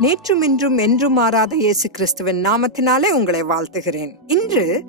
நேற்றும் இன்றும் என்றும் மாறாத இயேசு கிறிஸ்துவின் நாமத்தினாலே உங்களை வாழ்த்துகிறேன். இன்று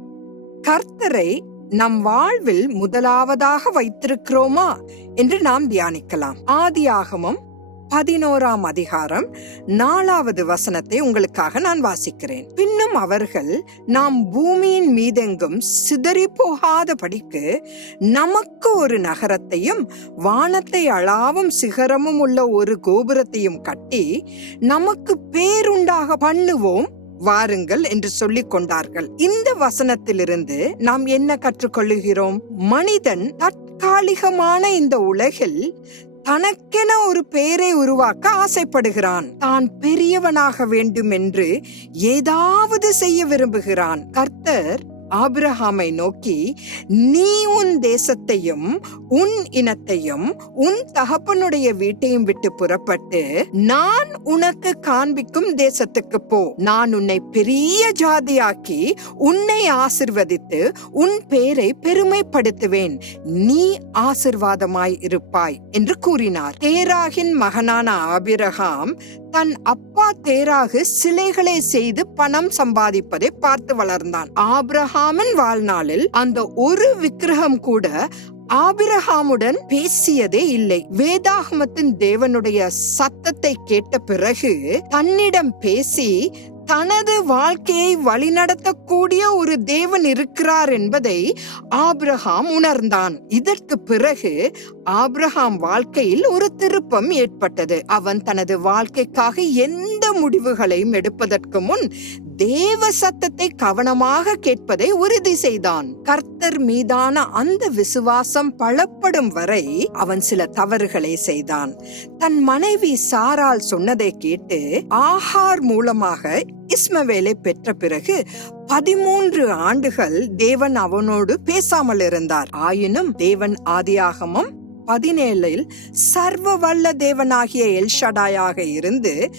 கர்த்தரை நம் வாழ்வில் முதலாவதாக வைத்திருக்கிறோமா என்று நாம் தியானிக்கலாம். ஆதி ஆகமம் பதினோராம் அதிகாரம் நாலாவது வசனத்தை உங்களுக்காக நான் வாசிக்கிறேன். பின்னும் அவர்கள் நாம் பூமியின் மீதெங்கும் சிதறி போகாத படிக்கு நமக்கு ஒரு நகரத்தையும் வானத்தை அளாவும் சிகரமும் உள்ள ஒரு கோபுரத்தையும் கட்டி நமக்கு பேருண்டாக பண்ணுவோம் வாருங்கள் என்று சொல்லிக் கொண்டார்கள். இந்த வசனத்திலிருந்து நாம் என்ன கற்றுக்கொள்ளுகிறோம்? மனிதன் தற்காலிகமான இந்த உலகில் தனக்கென ஒரு பெயரை உருவாக்க ஆசைப்படுகிறான். தான் பெரியவனாக வேண்டும் என்று ஏதாவது செய்ய விரும்புகிறான். கர்த்தர் ஆபிரஹாமை நோக்கி நீ உன் தேசத்தையும் உன் இனத்தையும் உன் தகப்பனுடைய வீட்டையும் விட்டு புறப்பட்டு நான் உனக்கு காண்பிக்கும் தேசத்துக்கு போ. நான் உன்னை பெரிய ஜாதியாக்கி உன்னை ஆசிர்வதித்து உன் பேரை பெருமைப்படுத்துவேன். நீ ஆசிர்வாதமாய் இருப்பாய் என்று கூறினார். தேராகின் மகனான ஆபிரகாம் தன் அப்பா தேராகு சிலைகளை செய்து பணம் சம்பாதிப்பதை பார்த்து வளர்ந்தான். ஆபிரஹாமின் வாழ்நாளில் அந்த ஒரு விக்கிரகம் கூட ஆபிரஹாமுடன் பேசியதே இல்லை. வேதாகமத்தின் தேவனுடைய சத்தத்தை கேட்ட பிறகு தன்னிடம் பேசி தனது வாழ்க்கையை வழிநடத்தக்கூடிய ஒரு தேவன் இருக்கிறார் என்பதை ஆப்ரஹாம் உணர்ந்தான். இதற்கு பிறகு ஆப்ரஹாம் வாழ்க்கையில் ஒரு திருப்பம் ஏற்பட்டது. அவன் தனது வாழ்க்கைக்காக எந்த முடிவுகளையும் எடுப்பதற்கு முன் தேவ சத்தத்தை கவனமாக கேட்பதை உறுதி செய்தான். கர்த்தர் மீதான அந்த விசுவாசம் பலப்படும் வரை அவன் சில தவறுகளை செய்தான். தன் மனைவி சாரால் சொன்னதை கேட்டு ஆஹார் மூலமாக இஸ்மவேலை பெற்ற பிறகு பதிமூன்று ஆண்டுகள் தேவன் அவனோடு பேசாமல் இருந்தார். ஆயினும் தேவன் ஆதியாகமம் பதினேழில் சர்வ வல்ல தேவனாகிய எல்ஷடாயாக இருந்து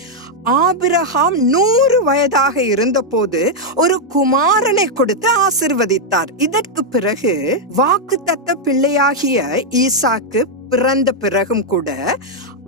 ஆபிரகாம் நூறு வயதாக இருந்தபோது ஒரு குமாரனை கொடுத்து ஆசிர்வதித்தார். இதற்கு பிறகு வாக்குத்தத்த பிள்ளையாகிய ஈசாக்கு பிறந்த பிறகும் கூட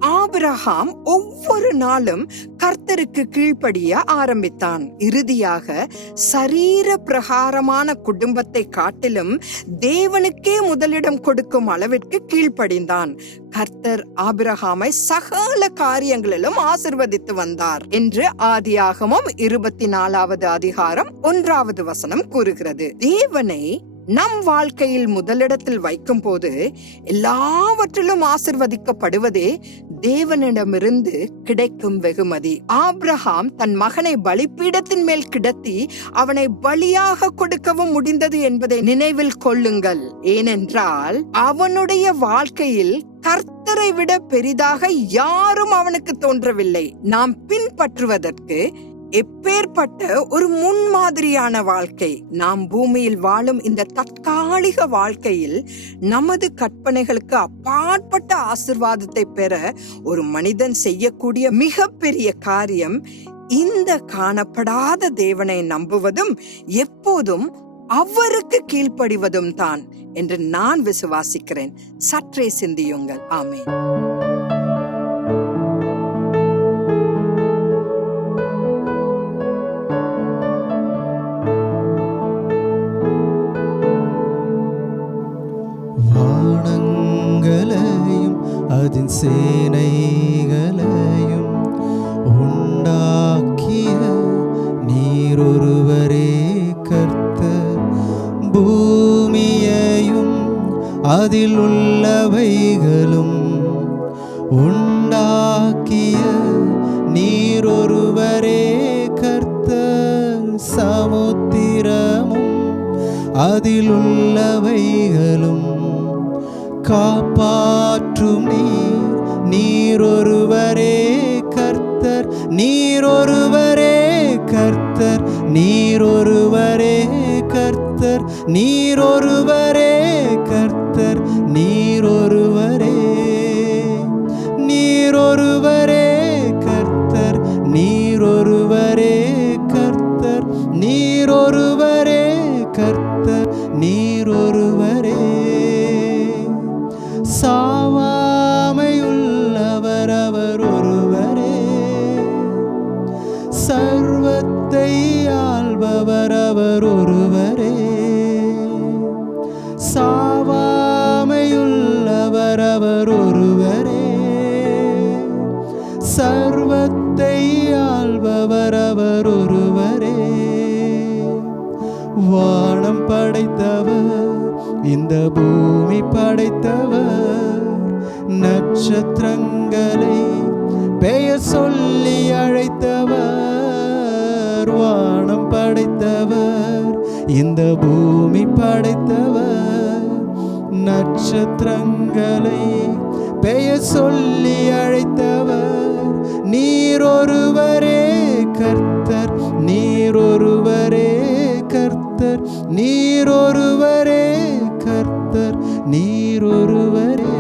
ஆபிரகாம் ஒவ்வொரு நாளும் கர்த்தருக்கு கீழ்ப்படிய ஆரம்பித்தான். இறுதியாக சரீர பிரகாரமான குடும்பத்தை காட்டிலும் தேவனுக்கே முதலிடம் கொடுக்கும் அளவிற்கு கீழ்ப்படிந்தான். கர்த்தர் ஆபிரகாமை சகல காரியங்களிலும் ஆசிர்வதித்து வந்தார் என்று ஆதியாகமும் இருபத்தி நாலாவது அதிகாரம் ஒன்றாவது வசனம் கூறுகிறது. தேவனை நம் வாழ்க்கையில் முதலிடத்தில் வைக்கும் போது எல்லாவற்றிலும் ஆசிர்வதிக்கப்படுவதே தேவனிடமிருந்து கிடைக்கும் வெகுமதி. ஆப்ரஹாம் தன் மகனை பலிப்பீடத்தின் மேல் கிடத்தி அவனை பலியாக கொடுக்கவும் முடிந்தது என்பதை நினைவில் கொள்ளுங்கள். ஏனென்றால் அவனுடைய வாழ்க்கையில் கர்த்தரை விட பெரிதாக யாரும் அவனுக்கு தோன்றவில்லை. நாம் பின்பற்றுவதற்கு எப்பேற்பட்ட ஒரு முன்மாதிரியான வாழ்க்கை. நாம் பூமியில் வாழும் இந்த தற்காலிக வாழ்க்கையில் நமது கற்பனைகளுக்கு அப்பாற்பட்ட ஆசிர்வாதத்தை பெற ஒரு மனிதன் செய்யக்கூடிய மிகப்பெரிய காரியம் இந்த காணப்படாத தேவனை நம்புவதும் எப்போதும் அவருக்கு கீழ்ப்படிவதும் தான் என்று நான் விசுவாசிக்கிறேன். சற்றே சிந்தியுங்கள். ஆமேன். வானங்களையும் அதன் சேனைகளையும் உண்டாக்கிய நீரொருவரே கர்த்த பூமியையும் அதில் உள்ளவைகளும் உண்டாக்கிய நீரொருவரே கர்த்த சமுத்திரமும் அதில் உள்ளவைகளும் காப்பாற்றும் நீர். நீரொருவரே கர்த்தர். நீரொருவரே கர்த்தர். நீரொருவரே கர்த்தர். நீரொருவரே வானம் படைத்தவர் இந்த பூமி படைத்தவர். நட்சத்திரங்களை பெயர் சொல்லி அழைத்தவர். வானம் படைத்தவர் இந்த பூமி படைத்தவர். நட்சத்திரங்களை பெயர் சொல்லி அழைத்தவர். நீர் ஒருவரே கர்த்தர் நீர் நீரொருவரே கர்த்தர் நீரொருவரே.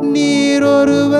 நீரொருவர்